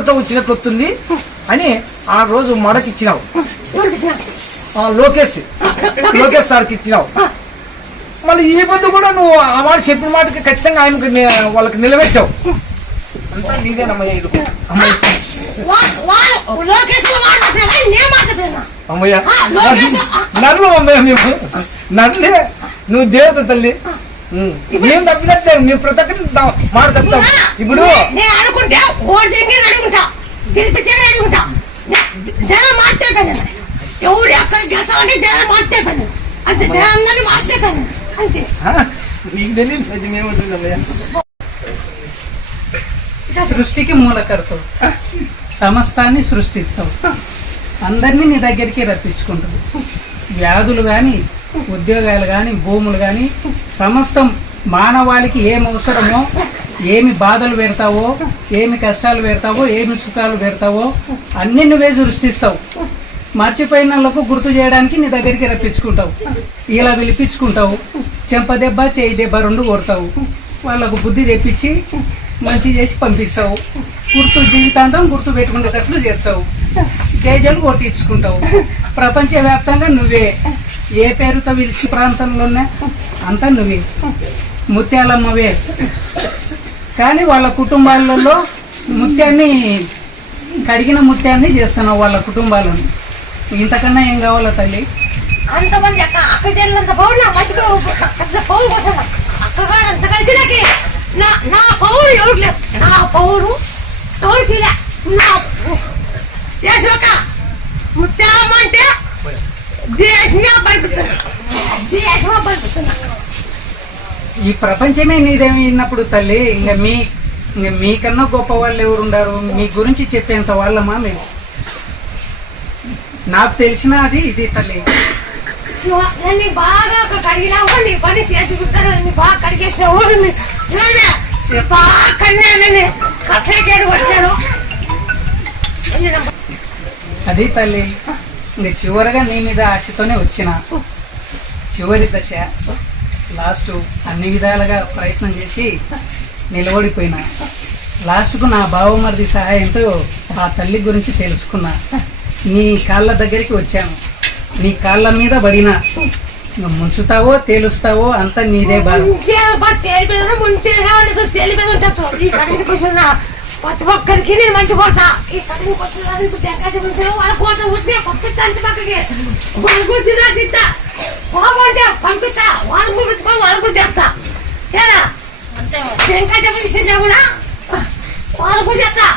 ఎవరితో వచ్చినట్లు వస్తుంది అని ఆ రోజు మడకిచ్చినావు. లోకేష్ సార్కి ఇచ్చినావు. మళ్ళీ ఈ పొద్దు కూడా నువ్వు ఆ మాట చెప్పిన మాటకి ఖచ్చితంగా ఆయనకి వాళ్ళకి నిలబెట్టావు. అంతా నీదేనమ్మయ్య. ఇది అమ్మయ్య నన్ను అమ్మయ్య మేము నన్నే నువ్వు దేవత తల్లి. ఏం తప్పినట్టే నువ్వు ప్రతి ఒక్కటి మాట తప్పుతావు. ఇప్పుడు నీకు తెలియదు సత్యం ఏముంటుంది అమ్మయ్య. సృష్టికి మూలకర్తవు, సమస్తాన్ని సృష్టిస్తావు, అందరినీ నీ దగ్గరికి రప్పించుకుంటావు. వ్యాధులు కానీ, ఉద్యోగాలు కానీ, భూములు కానీ సమస్తం మానవాళికి ఏమి అవసరమో, ఏమి బాధలు పెడతావో, ఏమి కష్టాలు పెడతావో, ఏమి సుఖాలు పెడతావో అన్ని నువ్వే సృష్టిస్తావు. మర్చిపోయిన వాళ్ళకు గుర్తు చేయడానికి నీ దగ్గరికి రప్పించుకుంటావు. ఇలా పిలిపించుకుంటావు. చెంప దెబ్బ చేయి దెబ్బ రెండు కొడతావు. వాళ్ళకు బుద్ధి తెప్పించి మంచి చేసి పంపిస్తావు. జీవితాంతం గుర్తు పెట్టుకునేటట్లు చేస్తావు. జైజలు కొట్టించుకుంటావు. ప్రపంచవ్యాప్తంగా నువ్వే. ఏ పేరుతో పిలిచి ప్రాంతంలోనే అంతా నువ్వే. ముత్యాలమ్మవే. కానీ వాళ్ళ కుటుంబాలలో ముత్యాన్ని కడిగిన ముత్యాన్ని చేస్తున్నావు వాళ్ళ కుటుంబాలను. ఇంతకన్నా ఏం కావాలా తల్లి? అంతమంది అక్క చెల్లంత పౌరు నా మట్టుకు పౌరు కోసం అంత కలిసి నా పౌరు ఎవరు లేదు. నా పౌరు ఎవరికి దేశం ముత్యామంటే దేశంగా పడుతున్నా. ఈ ప్రపంచమే నీదేమి విన్నప్పుడు తల్లి ఇంకా మీకన్నా గొప్ప వాళ్ళు ఎవరు ఉండారు? మీ గురించి చెప్పేంత వాళ్ళమా మేము? నాకు తెలిసిన అది ఇది తల్లి. బాగా కడిగినావు, నీ పని చేసుకుంటారు, బాగా కడిగేసావు, బాగా కడిగానని కట్టేకేడు వచ్చాడు. అది తల్లి ఇంకా చివరిగా నీ మీద ఆశతోనే వచ్చిన చివరి దశ. లాస్ట్ అన్ని విధాలుగా ప్రయత్నం చేసి నిలబడిపోయినా. లాస్ట్కు నా బావమరిది సహాయంతో ఆ తల్లి గురించి తెలుసుకున్నా. నీ కాళ్ళ దగ్గరికి వచ్చాను. నీ కాళ్ళ మీద పడినా. ముంచుతావో తేలుస్తావో అంత నీదే బాధ. ప్రతి ఒక్కరికి నేను మంచి కొడతా. బాగుంటే పంపిస్తా, వాళ్ళు పంపించుకొని వాళ్ళు కూడా చేస్తా. ఇంకా చెప్పిన కూడా వాళ్ళు కూడా చెప్తా.